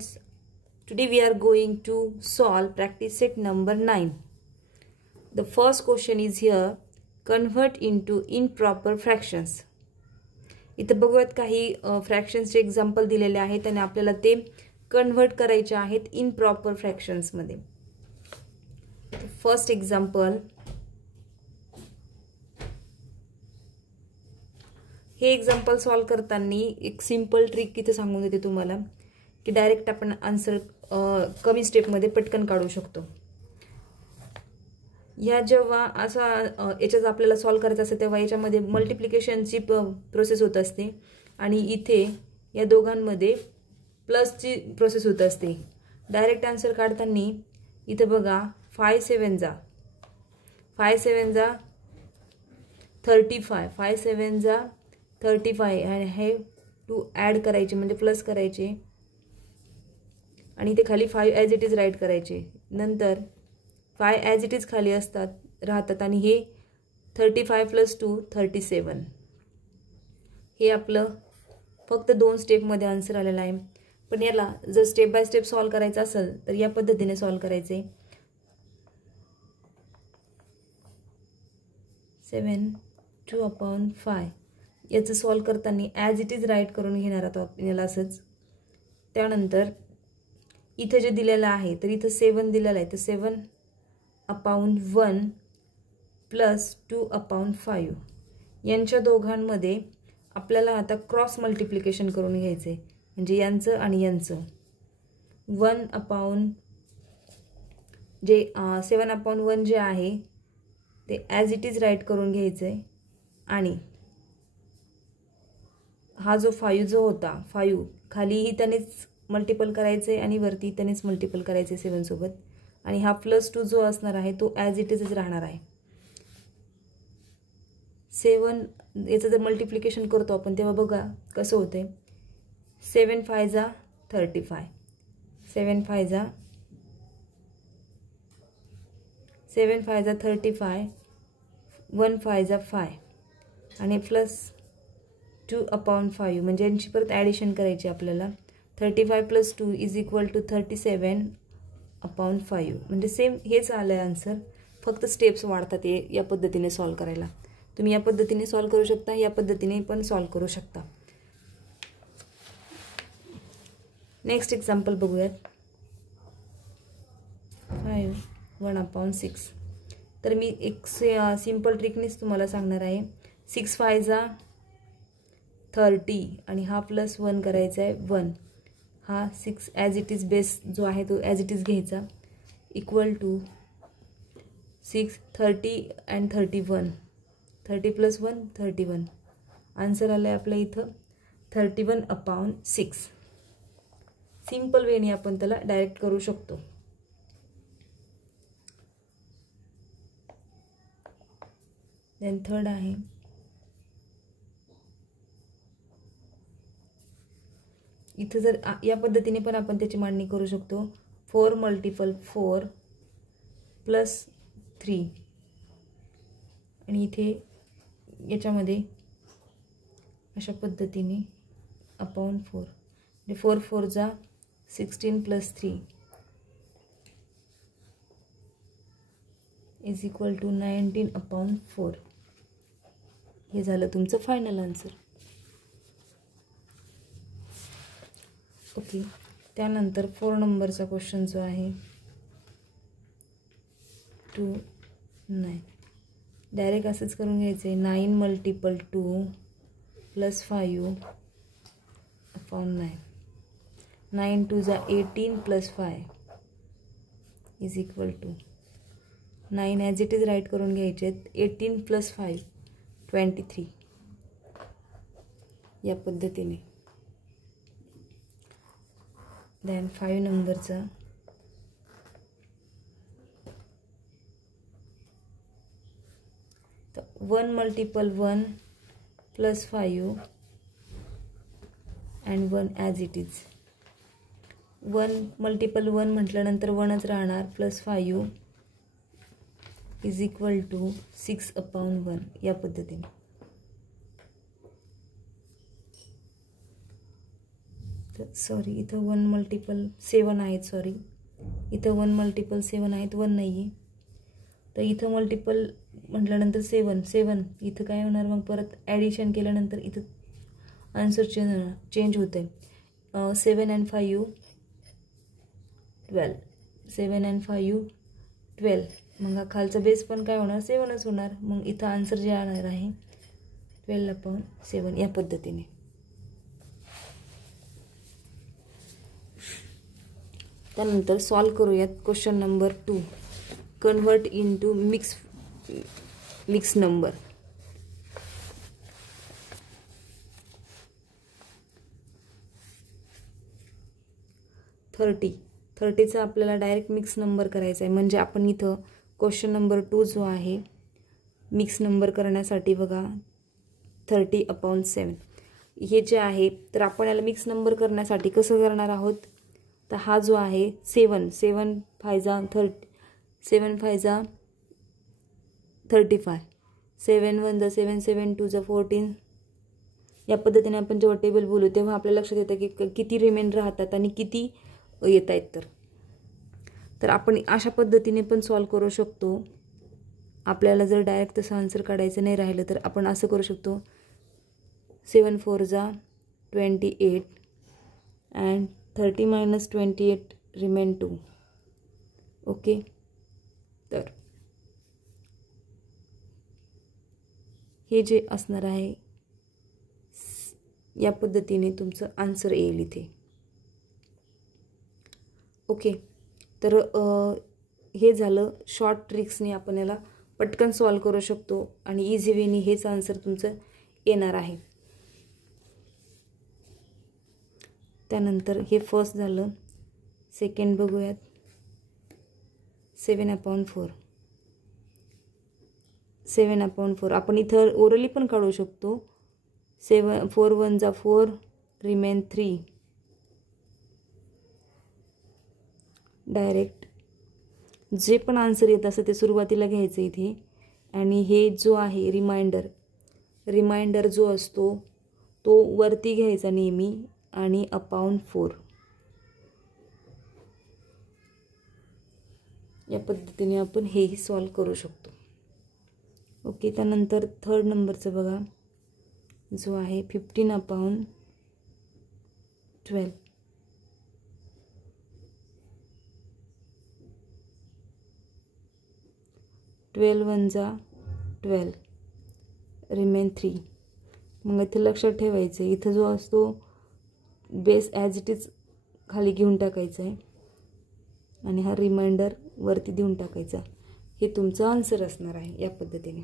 students, today we are going to solve practice set number 9. The first question is here, convert into improper fractions. इथे बघूयात काही फ्रॅक्शन्सचे example दिलेले आहेत आणि आपल्याला ते कन्वर्ट करायचे आहेत इम्प्रॉपर फ्रॅक्शन्स मध्ये. फर्स्ट एक्झाम्पल, हे एक्झाम्पल सॉल्व करताना एक सिंपल ट्रिक इथे सांगून देते तुम्हाला की डायरेक्ट आपण आन्सर कमी स्टेपमध्ये पटकन काढू शकतो. या जेव्हा असा याच्यात आपल्याला सॉल्व करायचं असते तेव्हा याच्यामध्ये मल्टिप्लिकेशनची प्रोसेस होत असते आणि इथे या दोघांमध्ये प्लसची प्रोसेस होत असते. डायरेक्ट आन्सर काढताना इथे बघा 5 7 जा 35 5 7 जा 35 आणि हे 2 ॲड करायचे म्हणजे प्लस करायचे आणि इथे खाली 5 ॲज इट इज राईट करायचे. नंतर 5 ॲज इट इज खाली राहतात आणि हे 35 + 2 37. हे आपलं फक्त 2 स्टेपमध्ये आन्सर आलेला आहे. पण याला जर स्टेप बाय स्टेप सॉल्व करायचं असेल तर या पद्धतीने सॉल्व करायचे. 7 2/5 याचं सॉल्व करताना ॲज इट इज राईट करून घेणार आहोत याला असंच. त्यानंतर इथे जे दिलेलं आहे तर इथं 7 दिलेलं आहे तर 7/1 + 2/5 यांच्या दोघांमध्ये आपल्याला आता क्रॉस मल्टिप्लिकेशन करून घ्यायचे म्हणजे यांचं आणि यांचं. 7/1 जे आहे ते ॲज इट इज राईट करून घ्यायचे आणि हा जो 5 जो होता 5 खालीही त्यानेच मल्टिपल करायचे आणि वरती त्यानेच मल्टिपल करायचे 7 सोबत आणि हा +2 जो असणार आहे तो ॲज इट इजच राहणार आहे. 7 याचं जर मल्टिप्लिकेशन करतो आपण तेव्हा बघा कसं होतंय. 7 5 जा 35 7 5 जा 35 1 5 जा 5 आणि +2/5 म्हणजे यांची परत ॲडिशन करायची आपल्याला. 35 + 2 = 37/5 म्हणजे सेम हेच आलं आहे आन्सर, फक्त स्टेप्स वाढतात या पद्धतीने सॉल्व करायला. तुम्ही या पद्धतीने सॉल्व करू शकता, या पद्धतीने पण सॉल्व करू शकता. नेक्स्ट एक्झाम्पल बघूयात. 5 1/6. तर मी एक सिंपल ट्रिकनेच तुम्हाला सांगणार आहे. 6 5 जा 30 आणि हा +1 करायचा आहे 1. हा 6 ॲज इट इज बेस जो आहे तो ॲज इट इज घ्यायचा = 6 30 and 31 30 + 1 31. आन्सर आलं आहे आपल्या इथं 31/6. सिंपल वेने आपण त्याला डायरेक्ट करू शकतो. देन थर्ड आहे इथं जर या पद्धतीने पण आपण त्याची मांडणी करू शकतो. 4 × 4 + 3 आणि इथे याच्यामध्ये अशा पद्धतीने /4 म्हणजे 4 4 जा 16 + 3 = 19/4. हे झालं तुमचं फायनल आन्सर. ओके, त्यानंतर 4 नंबरचा क्वेश्चन जो आहे 2 9 डायरेक्ट असंच करून घ्यायचं आहे. 9 × 2 + 5/9 9 2 जा 18 + 5 = 9 ॲज इट इज राईट करून घ्यायचे आहेत. 18 + 5 23 या पद्धतीने. देन 5 नंबरचा 1 × 1 + 5 and 1 ॲज इट इज. 1 × 1 म्हटल्यानंतर 1च राहणार +5 = 6/1 या पद्धतीने. इथं 1 मल्टिपल 7 आहेत, इथं 1 मल्टिपल 7 आहेत, 1 नाही आहे. तर इथं मल्टिपल म्हटल्यानंतर 7 इथं काय होणार, मग परत ॲडिशन केल्यानंतर इथं आन्सर चेंज होतं आहे. 7 and 5 12, 7 and 5 12. मग हा खालचा बेस पण काय होणार, 7च होणार. मग इथं आन्सर जे येणार आहे 12/7 या पद्धतीने. त्यानंतर सॉल्व करूयात question number 2. Convert into mix number. थर्टीचा आपल्याला डायरेक्ट मिक्स नंबर करायचा आहे. म्हणजे आपण इथं क्वेश्चन नंबर 2 जो आहे मिक्स नंबर करण्यासाठी बघा 30/7 हे जे आहे, तर आपण याला मिक्स नंबर करण्यासाठी कसं करणार आहोत, तर हा जो आहे 7 5 जा 35 7 1 जा 7 7 2 जा 14. या पद्धतीने आपण जेव्हा टेबल बोलू तेव्हा आपल्या लक्षात येतं की किती रिमेंडर राहतात आणि किती येत आहेत. तर आपण अशा पद्धतीने पण सॉल्व करू शकतो. आपल्याला जर डायरेक्ट तसं आन्सर काढायचं नाही राहिलं तर आपण असं करू शकतो, 7 4 जा 28 अँड 30 मायनस 28 रिमेन 2. ओके, तर हे जे असणार आहे या पद्धतीने तुमचं आन्सर येईल इथे. ओके, तर हे झालं शॉर्ट ट्रिक्सने आपण याला पटकन सॉल्व करू शकतो आणि इझी वेनी हेच आन्सर तुमचं येणार आहे. त्यानंतर हे फर्स्ट झालं. सेकंड बघूयात. 7/4 7/4 आपण इथं ओरली पण काढू शकतो. 4 1 जा 4 रिमेन 3. डायरेक्ट जे पण आन्सर येत असं ते सुरुवातीला घ्यायचं इथे. आणि हे जो आहे रिमाइंडर जो असतो तो वरती घ्यायचा नेहमी आणि /4 या पद्धतीने आपण हेही सॉल्व करू शकतो. ओके, त्यानंतर थर्ड नंबरचं बघा जो आहे 15/12. 12 1 जा 12 रिमेन 3. मग इथे लक्षात ठेवायचं इथं जो असतो बेस ॲज इट इज खाली घेऊन टाकायचा आहे आणि हा रिमाइंडर वरती देऊन टाकायचा. हे तुमचं आन्सर असणार आहे या पद्धतीने.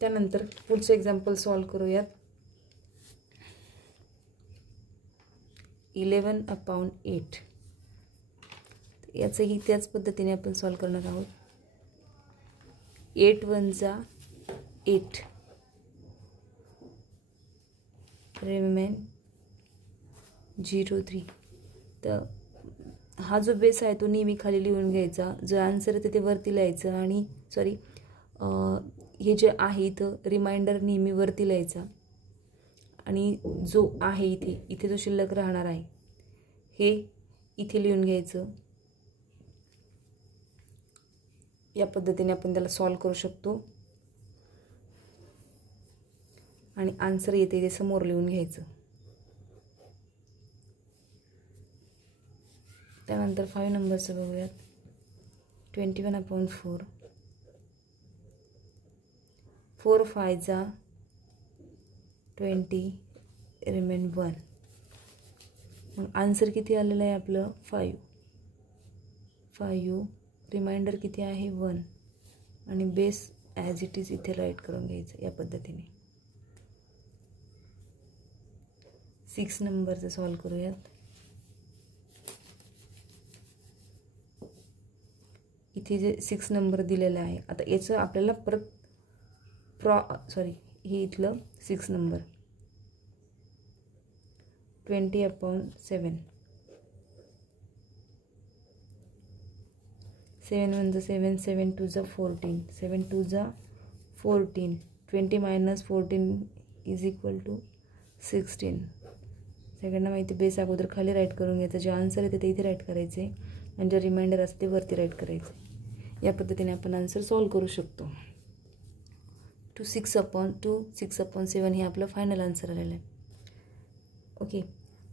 त्यानंतर पुढचं एक्झाम्पल सॉल्व करूयात. 11/8 याचंही त्याच पद्धतीने आपण सॉल्व करणार आहोत. 8 1 जा 8 रिमेन 0 3. तर हा जो बेस आहे तो नेहमी खाली लिहून घ्यायचा. जो आन्सर आहे ते वरती लिहायचं आणि हे जे आहे इथं रिमाइंडर नेहमी वरती लिहायचा आणि जो आहे इथे जो शिल्लक राहणार आहे हे इथे लिहून घ्यायचं. या पद्धतीने आपण त्याला सॉल्व करू शकतो आणि आन्सर येते ते समोर लिहून घ्यायचं. त्यानंतर 5 नंबरचं बघूयात. 21/4 4 5 जा 20 रिमेन 1. मग आन्सर किती आलेलं आहे आपलं 5 रिमाइंडर किती आहे 1 आणि बेस ॲज इट इज इथे राईट करून घ्यायचं या पद्धतीने. 6 नंबरचं सॉल्व करूयात. इथे जे 6 नंबर दिलेला आहे आता याचं आपल्याला परत हे इथलं 6 नंबर 20/7 7 1 जा 7 7 2 जा 14 7 2 जा 14 20 मायनस 14 इज इक्वल टू 16. सगळ्यांना माहिती बेस अगोदर खाली राईट करून घ्यायचं, जे आन्सर येते ते इथे राईट करायचे आणि जे रिमाइंडर असते ते वरती राईट करायचे. या पद्धतीने आपण आन्सर सॉल्व करू शकतो. 6/7 हे आपलं फायनल आन्सर आलेलं आहे. ओके,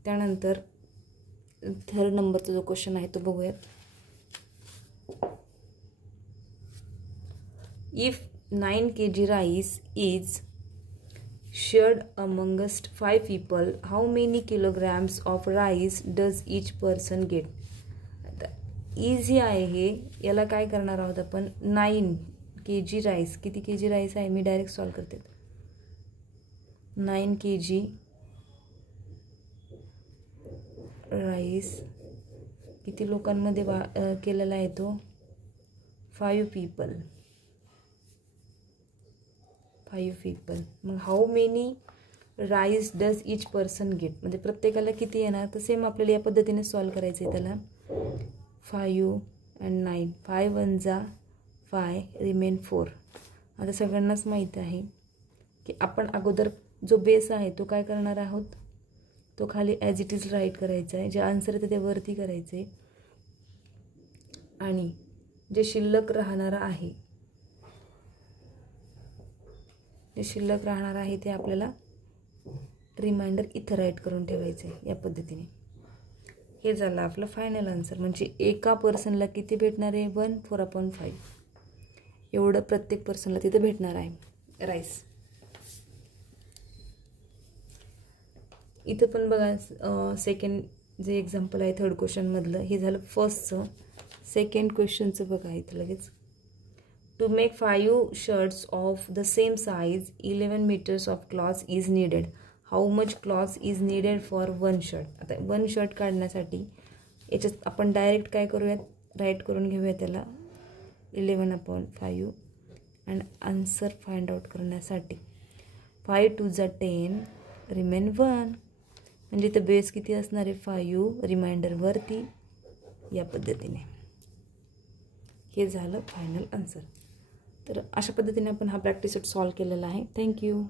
त्यानंतर थर्ड नंबरचा जो क्वेश्चन आहे तो बघूयात. If 9 kg rice is shared amongst 5 people, how many kilograms of rice does each person get? आता इझी आहे हे. याला काय करणार आहोत आपण, 9 kg राईस, किती kg राईस आहे मी डायरेक्ट सॉल्व करते. 9 kg राईस किती लोकांमध्ये केलेला आहे तो, 5 people. मग how many rice does each person get, म्हणजे प्रत्येकाला किती येणार, तर सेम आपल्याला या पद्धतीने सॉल्व करायचं आहे त्याला. 5 and 9, 5 1 जा 5, रिमेन 4. आता सगळ्यांनाच माहीत आहे की आपण अगोदर जो बेस आहे तो काय करणार आहोत, तो खाली ॲज इट इज राईट करायचा आहे, जे आन्सर येते ते वरती करायचे आणि जे शिल्लक राहणार आहे ते आपल्याला रिमाइंडर इथं राईट करून ठेवायचं आहे. या पद्धतीने हे झालं आपलं फायनल आन्सर. म्हणजे एका पर्सनला किती भेटणार आहे, 1 4/5 एवढं प्रत्येक पर्सनला तिथं भेटणार आहे राईस. इथं पण बघा सेकंड जे एक्झाम्पल आहे थर्ड क्वेश्चनमधलं, हे झालं फर्स्टचं. सेकंड क्वेश्चनचं बघा इथं लगेच. To make 5 shirts of the same size, 11 meters of cloth is needed. How much cloth is needed for 1 shirt? आता 1 शर्ट काढण्यासाठी याच्यात आपण डायरेक्ट काय करूयात, राईट करून घेऊया त्याला 11/5 आणि आन्सर फाइंड आउट करण्यासाठी 5 2 जा 10, रिमेन 1. म्हणजे इथं बेस किती असणार आहे, 5, रिमाइंडर वरती. या पद्धतीने हे झालं फायनल आन्सर. तर अशा पद्धतीने आपण हा प्रॅक्टिस सेट सॉल्व केलेला आहे. थँक्यू.